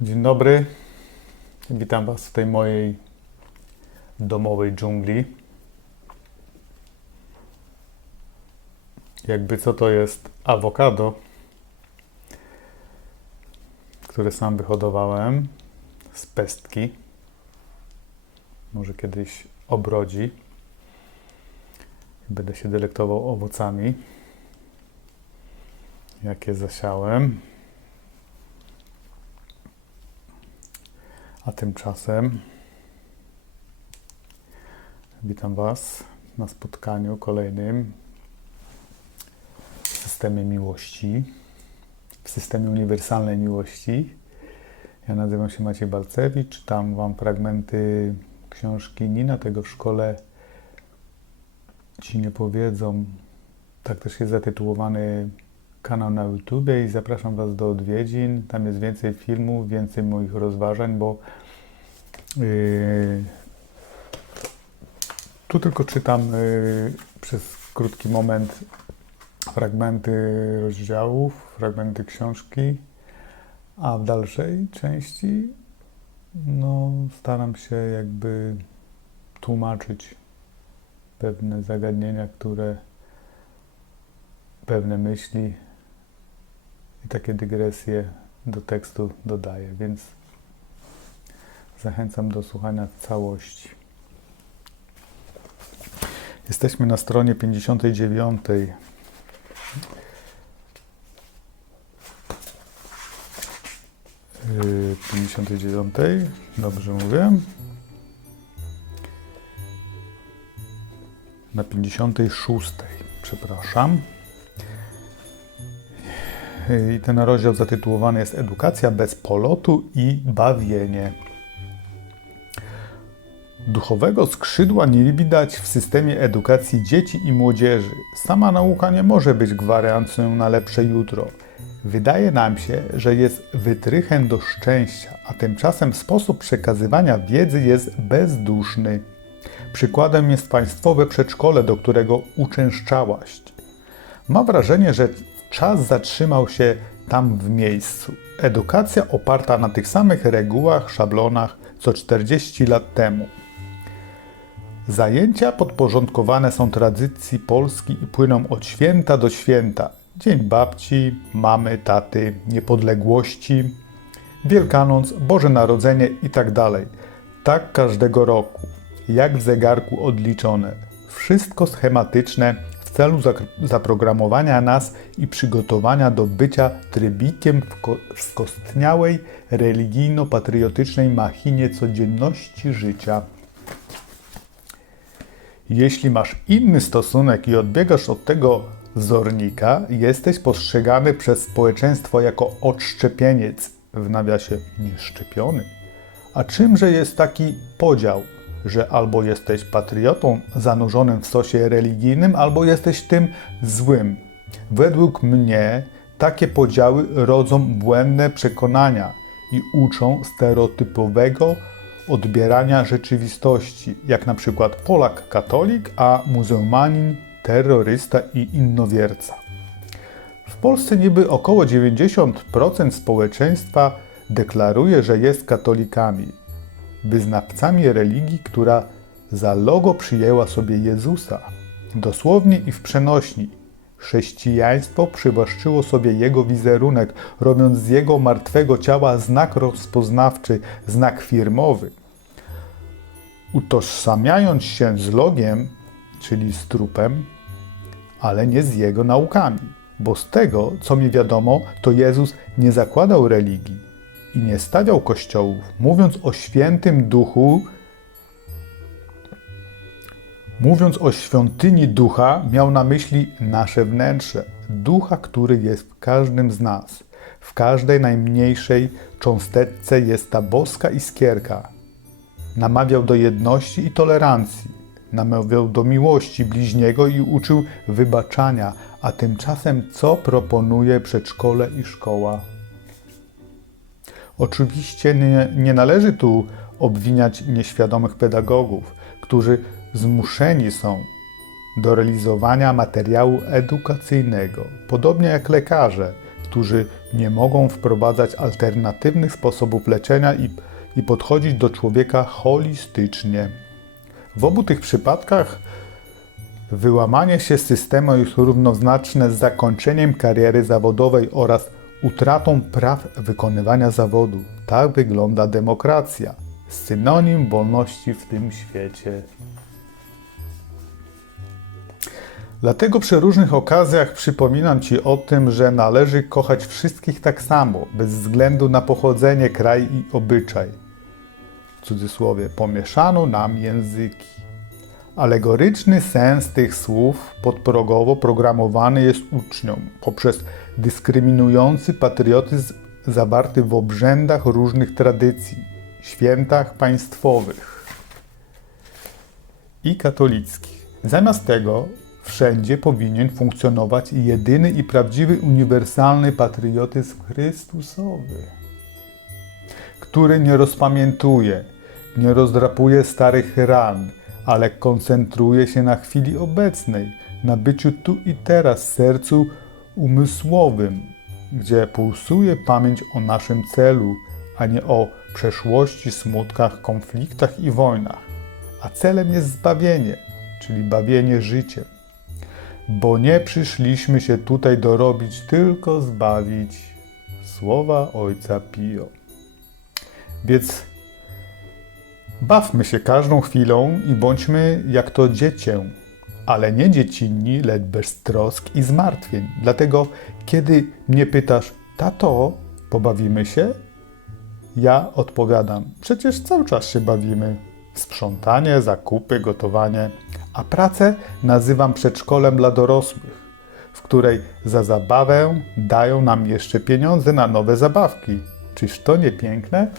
Dzień dobry. Witam Was w tej mojej domowej dżungli. Jakby co to jest awokado, które sam wyhodowałem z pestki. Może kiedyś obrodzi. Będę się delektował owocami, jakie zasiałem. A tymczasem witam Was na spotkaniu kolejnym w systemie miłości, w systemie uniwersalnej miłości. Ja nazywam się Maciej Balcewicz, czytam Wam fragmenty książki Nina, tego w szkole Ci nie powiedzą. Tak też jest zatytułowany kanał na YouTube i zapraszam Was do odwiedzin. Tam jest więcej filmów, więcej moich rozważań, bo yy, tu tylko czytam yy, przez krótki moment fragmenty rozdziałów, fragmenty książki, a w dalszej części no, staram się jakby tłumaczyć pewne zagadnienia, które pewne myśli i takie dygresje do tekstu dodaję, więc zachęcam do słuchania całości. Jesteśmy na stronie 59. Yy, 59. Dobrze mówię. Na 56. Przepraszam. I ten rozdział zatytułowany jest Edukacja bez polotu i bawienie. Duchowego skrzydła nie widać w systemie edukacji dzieci i młodzieży. Sama nauka nie może być gwarancją na lepsze jutro. Wydaje nam się, że jest wytrychem do szczęścia, a tymczasem sposób przekazywania wiedzy jest bezduszny. Przykładem jest państwowe przedszkole, do którego uczęszczałaś. Ma wrażenie, że czas zatrzymał się tam w miejscu. Edukacja oparta na tych samych regułach, szablonach co 40 lat temu. Zajęcia podporządkowane są tradycji Polski i płyną od święta do święta. Dzień babci, mamy, taty, niepodległości, Wielkanoc, Boże Narodzenie itd. Tak każdego roku, jak w zegarku odliczone. Wszystko schematyczne, w celu zaprogramowania nas i przygotowania do bycia trybikiem w, w skostniałej, religijno-patriotycznej machinie codzienności życia. Jeśli masz inny stosunek i odbiegasz od tego wzornika, jesteś postrzegany przez społeczeństwo jako odszczepieniec, w nawiasie nieszczepiony. A czymże jest taki podział? że albo jesteś patriotą zanurzonym w sosie religijnym, albo jesteś tym złym. Według mnie takie podziały rodzą błędne przekonania i uczą stereotypowego odbierania rzeczywistości, jak na przykład Polak katolik, a muzułmanin terrorysta i innowierca. W Polsce niby około 90% społeczeństwa deklaruje, że jest katolikami, wyznawcami religii, która za logo przyjęła sobie Jezusa. Dosłownie i w przenośni. Chrześcijaństwo przywłaszczyło sobie jego wizerunek, robiąc z jego martwego ciała znak rozpoznawczy, znak firmowy. Utożsamiając się z logiem, czyli z trupem, ale nie z jego naukami. Bo z tego, co mi wiadomo, to Jezus nie zakładał religii i nie stawiał kościołów. Mówiąc o świętym duchu, mówiąc o świątyni ducha, miał na myśli nasze wnętrze, ducha, który jest w każdym z nas. W każdej najmniejszej cząsteczce jest ta boska iskierka. Namawiał do jedności i tolerancji. Namawiał do miłości bliźniego i uczył wybaczania, a tymczasem co proponuje przedszkole i szkoła? Oczywiście nie, nie należy tu obwiniać nieświadomych pedagogów, którzy zmuszeni są do realizowania materiału edukacyjnego, podobnie jak lekarze, którzy nie mogą wprowadzać alternatywnych sposobów leczenia i, i podchodzić do człowieka holistycznie. W obu tych przypadkach wyłamanie się z systemu jest równoznaczne z zakończeniem kariery zawodowej oraz utratą praw wykonywania zawodu. Tak wygląda demokracja, synonim wolności w tym świecie. Dlatego przy różnych okazjach przypominam Ci o tym, że należy kochać wszystkich tak samo, bez względu na pochodzenie, kraj i obyczaj. W cudzysłowie, pomieszano nam języki. Alegoryczny sens tych słów podprogowo programowany jest uczniom poprzez dyskryminujący patriotyzm zawarty w obrzędach różnych tradycji, świętach państwowych i katolickich. Zamiast tego wszędzie powinien funkcjonować jedyny i prawdziwy uniwersalny patriotyzm Chrystusowy, który nie rozpamiętuje, nie rozdrapuje starych ran, ale koncentruje się na chwili obecnej, na byciu tu i teraz, sercu umysłowym, gdzie pulsuje pamięć o naszym celu, a nie o przeszłości, smutkach, konfliktach i wojnach. A celem jest zbawienie, czyli bawienie życiem. Bo nie przyszliśmy się tutaj dorobić, tylko zbawić. Słowa Ojca Pio. Więc bawmy się każdą chwilą i bądźmy jak to dziecię, ale nie dziecinni, lecz bez trosk i zmartwień. Dlatego, kiedy mnie pytasz, tato, pobawimy się? Ja odpowiadam, przecież cały czas się bawimy. Sprzątanie, zakupy, gotowanie, a pracę nazywam przedszkolem dla dorosłych, w której za zabawę dają nam jeszcze pieniądze na nowe zabawki. Czyż to nie piękne?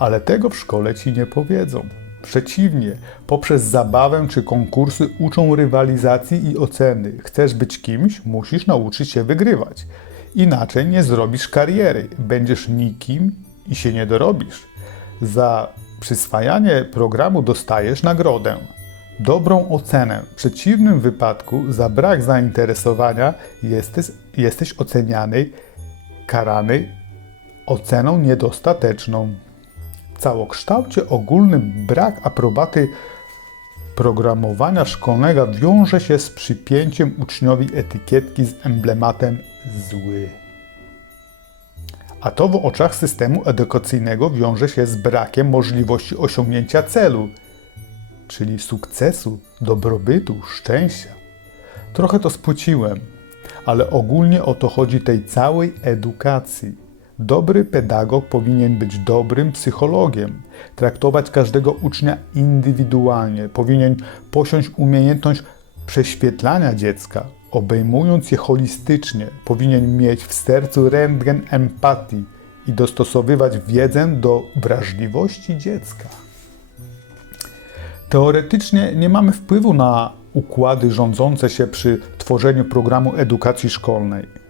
Ale tego w szkole ci nie powiedzą. Przeciwnie, poprzez zabawę czy konkursy uczą rywalizacji i oceny. Chcesz być kimś, musisz nauczyć się wygrywać. Inaczej nie zrobisz kariery, będziesz nikim i się nie dorobisz. Za przyswajanie programu dostajesz nagrodę, dobrą ocenę. W przeciwnym wypadku za brak zainteresowania jesteś, jesteś oceniany, karany oceną niedostateczną. Całokształcie ogólnym brak aprobaty programowania szkolnego wiąże się z przypięciem uczniowi etykietki z emblematem zły. A to w oczach systemu edukacyjnego wiąże się z brakiem możliwości osiągnięcia celu, czyli sukcesu, dobrobytu, szczęścia. Trochę to spłuciłem, ale ogólnie o to chodzi tej całej edukacji. Dobry pedagog powinien być dobrym psychologiem, traktować każdego ucznia indywidualnie, powinien posiąść umiejętność prześwietlania dziecka, obejmując je holistycznie, powinien mieć w sercu rentgen empatii i dostosowywać wiedzę do wrażliwości dziecka. Teoretycznie nie mamy wpływu na układy rządzące się przy tworzeniu programu edukacji szkolnej.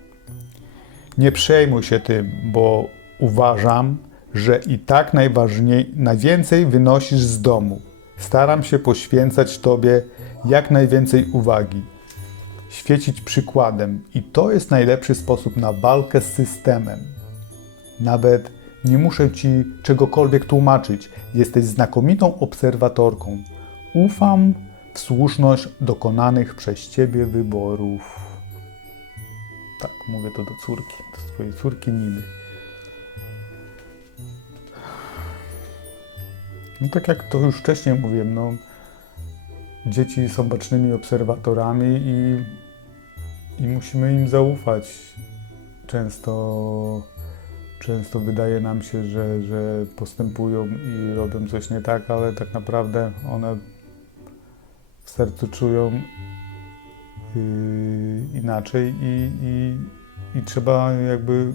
Nie przejmuj się tym, bo uważam, że i tak najważniej, najwięcej wynosisz z domu. Staram się poświęcać Tobie jak najwięcej uwagi świecić przykładem i to jest najlepszy sposób na walkę z systemem. Nawet nie muszę ci czegokolwiek tłumaczyć, jesteś znakomitą obserwatorką. Ufam w słuszność dokonanych przez ciebie wyborów. Tak, mówię to do córki, do swojej córki Niny. No tak jak to już wcześniej mówiłem, no dzieci są bacznymi obserwatorami i, i musimy im zaufać. Często, często wydaje nam się, że, że postępują i robią coś nie tak, ale tak naprawdę one w sercu czują yy, inaczej i, i, i trzeba jakby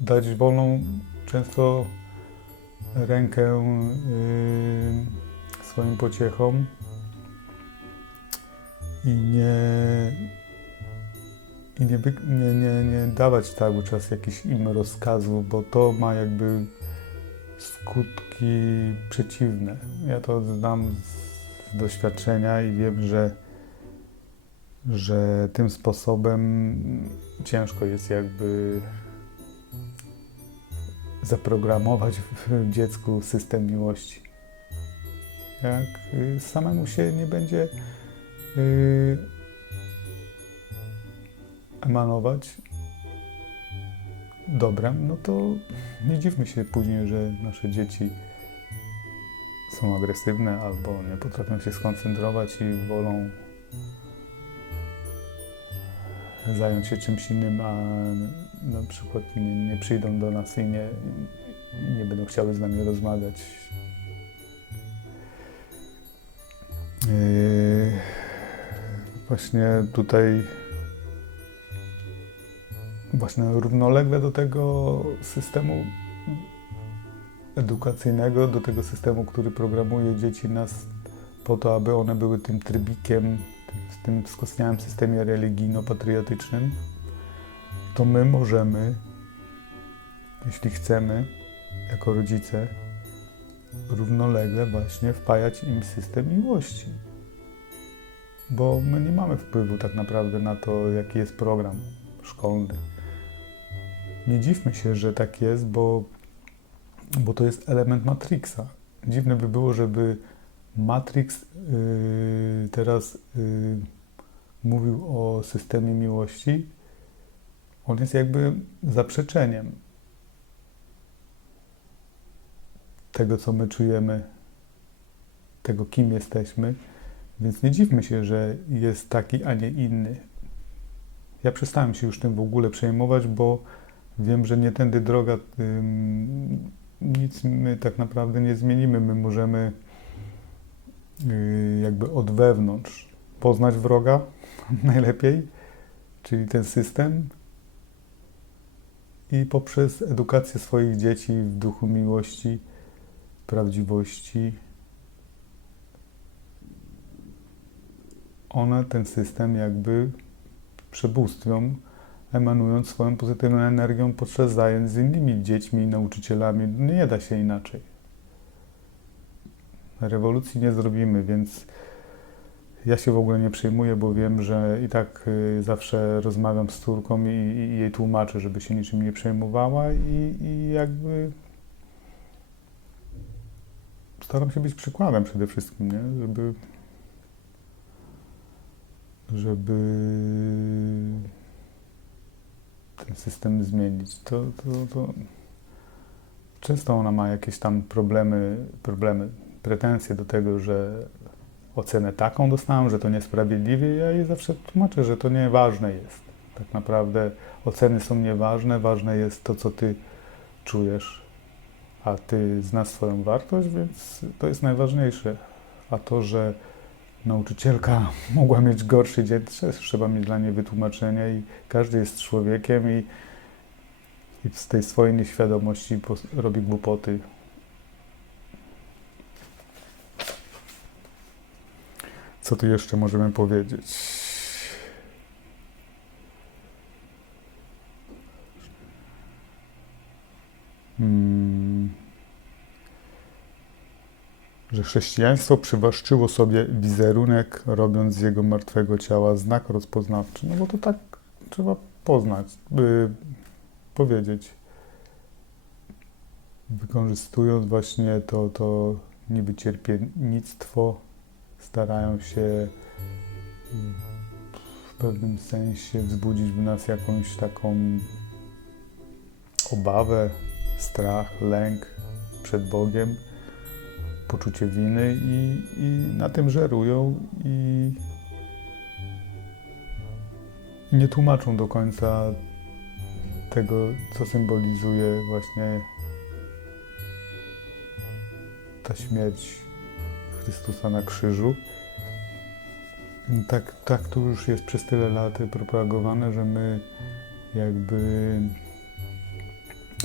dać wolną często rękę yy, swoim pociechom i nie, i nie, nie, nie, nie dawać cały czas jakichś im rozkazów, bo to ma jakby skutki przeciwne. Ja to znam z doświadczenia i wiem, że, że tym sposobem ciężko jest jakby zaprogramować w dziecku system miłości. Jak y, samemu się nie będzie y, emanować dobrem, no to nie dziwmy się później, że nasze dzieci są agresywne albo nie potrafią się skoncentrować i wolą zająć się czymś innym, a na przykład nie, nie przyjdą do nas i nie, nie będą chciały z nami rozmawiać. Yy, właśnie tutaj właśnie równolegle do tego systemu edukacyjnego, do tego systemu, który programuje dzieci nas po to, aby one były tym trybikiem w tym skostniałym systemie religijno-patriotycznym, to my możemy, jeśli chcemy, jako rodzice, równolegle właśnie wpajać im system miłości. Bo my nie mamy wpływu tak naprawdę na to, jaki jest program szkolny. Nie dziwmy się, że tak jest, bo, bo to jest element Matrixa. Dziwne by było, żeby Matrix yy, teraz yy, mówił o systemie miłości. On jest jakby zaprzeczeniem tego, co my czujemy, tego, kim jesteśmy. Więc nie dziwmy się, że jest taki, a nie inny. Ja przestałem się już tym w ogóle przejmować, bo wiem, że nie tędy droga. Nic my tak naprawdę nie zmienimy. My możemy jakby od wewnątrz poznać wroga najlepiej, czyli ten system, i poprzez edukację swoich dzieci w duchu miłości, prawdziwości, one ten system jakby przebóstwią, emanując swoją pozytywną energią podczas zajęć z innymi dziećmi nauczycielami. Nie da się inaczej. Rewolucji nie zrobimy, więc ja się w ogóle nie przejmuję, bo wiem, że i tak y, zawsze rozmawiam z córką i, i jej tłumaczę, żeby się niczym nie przejmowała i, i jakby staram się być przykładem przede wszystkim, nie? Żeby, żeby ten system zmienić. To, to, to często ona ma jakieś tam problemy, problemy, pretensje do tego, że ocenę taką dostałem, że to niesprawiedliwie. Ja jej zawsze tłumaczę, że to nieważne jest. Tak naprawdę oceny są nieważne, ważne jest to, co ty czujesz, a ty znasz swoją wartość, więc to jest najważniejsze. A to, że nauczycielka mogła mieć gorszy dzień, też trzeba mieć dla niej wytłumaczenie i każdy jest człowiekiem i, i z tej swojej nieświadomości robi głupoty. Co tu jeszcze możemy powiedzieć? Hmm. Że chrześcijaństwo przywłaszczyło sobie wizerunek, robiąc z jego martwego ciała znak rozpoznawczy. No bo to tak trzeba poznać, by powiedzieć. Wykorzystując właśnie to, to niby cierpiennictwo, starają się w pewnym sensie wzbudzić w nas jakąś taką obawę, strach, lęk przed Bogiem, poczucie winy i, i na tym żerują i, i nie tłumaczą do końca tego, co symbolizuje właśnie ta śmierć Chrystusa na krzyżu. Tak, tak to już jest przez tyle lat propagowane, że my jakby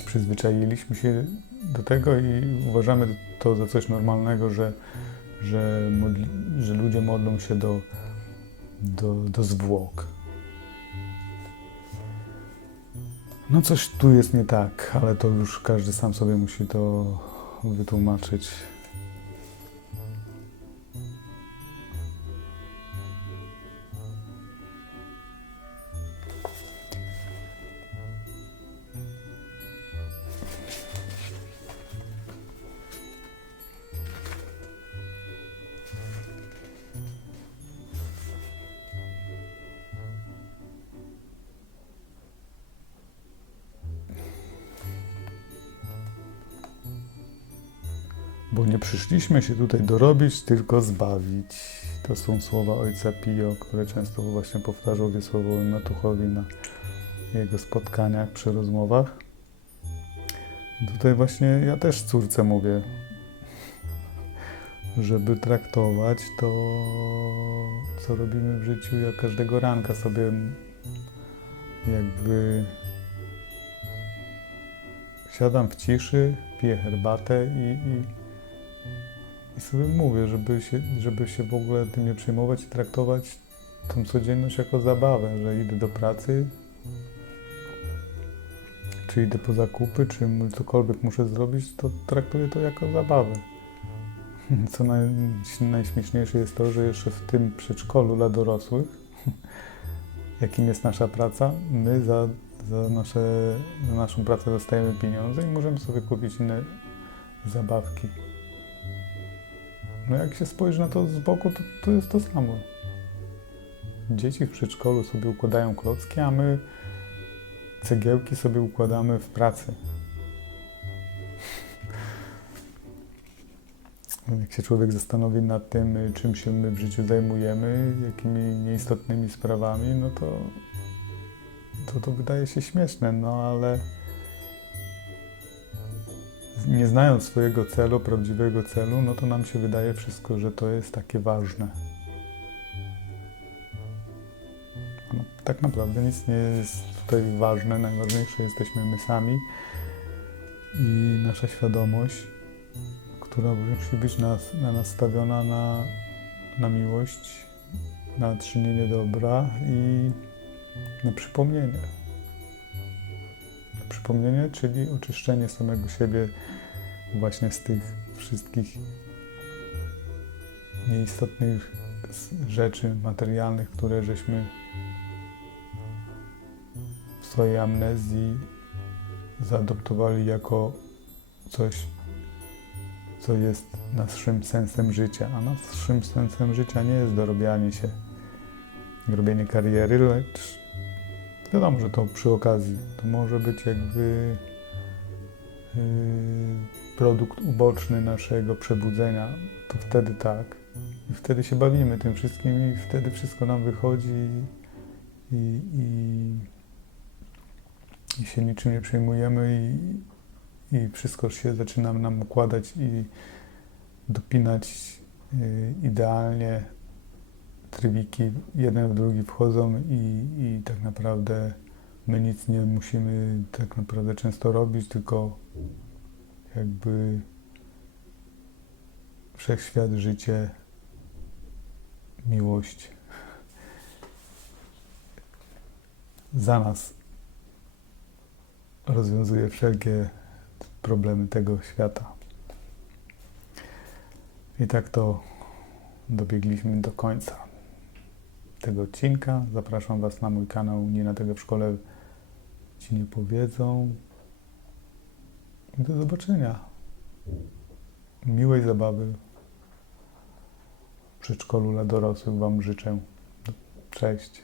przyzwyczailiśmy się do tego i uważamy to za coś normalnego, że, że, modli, że ludzie modlą się do, do, do zwłok. No coś tu jest nie tak, ale to już każdy sam sobie musi to wytłumaczyć. Bo nie przyszliśmy się tutaj dorobić, tylko zbawić. To są słowa ojca Pio, które często właśnie powtarzał Wiesławowi Matuchowi na jego spotkaniach, przy rozmowach. Tutaj właśnie ja też córce mówię, żeby traktować to, co robimy w życiu, jak każdego ranka sobie jakby siadam w ciszy, piję herbatę i, i, i sobie mówię, żeby się, żeby się w ogóle tym nie przejmować i traktować tą codzienność jako zabawę, że idę do pracy, czy idę po zakupy, czy cokolwiek muszę zrobić, to traktuję to jako zabawę. Co naj, najśmieszniejsze jest to, że jeszcze w tym przedszkolu dla dorosłych, jakim jest nasza praca, my za, za, nasze, za naszą pracę dostajemy pieniądze i możemy sobie kupić inne zabawki. No jak się spojrzy na to z boku, to, to jest to samo. Dzieci w przedszkolu sobie układają klocki, a my cegiełki sobie układamy w pracy. Jak się człowiek zastanowi nad tym, czym się my w życiu zajmujemy, jakimi nieistotnymi sprawami, no to to, to wydaje się śmieszne, no ale nie znając swojego celu, prawdziwego celu, no to nam się wydaje wszystko, że to jest takie ważne. No, tak naprawdę nic nie jest tutaj ważne, najważniejsze jesteśmy my sami i nasza świadomość, która musi być nas, na nastawiona na, na miłość, na czynienie dobra i na przypomnienie. Przypomnienie, czyli oczyszczenie samego siebie właśnie z tych wszystkich nieistotnych rzeczy materialnych, które żeśmy w swojej amnezji zaadoptowali jako coś, co jest naszym sensem życia. A naszym sensem życia nie jest dorobianie się, robienie kariery, lecz wiadomo, że to przy okazji. To może być jakby yy, produkt uboczny naszego przebudzenia. To wtedy tak. I wtedy się bawimy tym wszystkim i wtedy wszystko nam wychodzi i, i, i się niczym nie przejmujemy i, i wszystko się zaczyna nam układać i dopinać yy, idealnie trybiki jeden w drugi wchodzą i, i tak naprawdę my nic nie musimy tak naprawdę często robić, tylko jakby wszechświat, życie, miłość za nas rozwiązuje wszelkie problemy tego świata. I tak to dobiegliśmy do końca tego odcinka. Zapraszam Was na mój kanał Nie na tego w szkole Ci nie powiedzą. I do zobaczenia. Miłej zabawy w przedszkolu dla dorosłych Wam życzę. Cześć.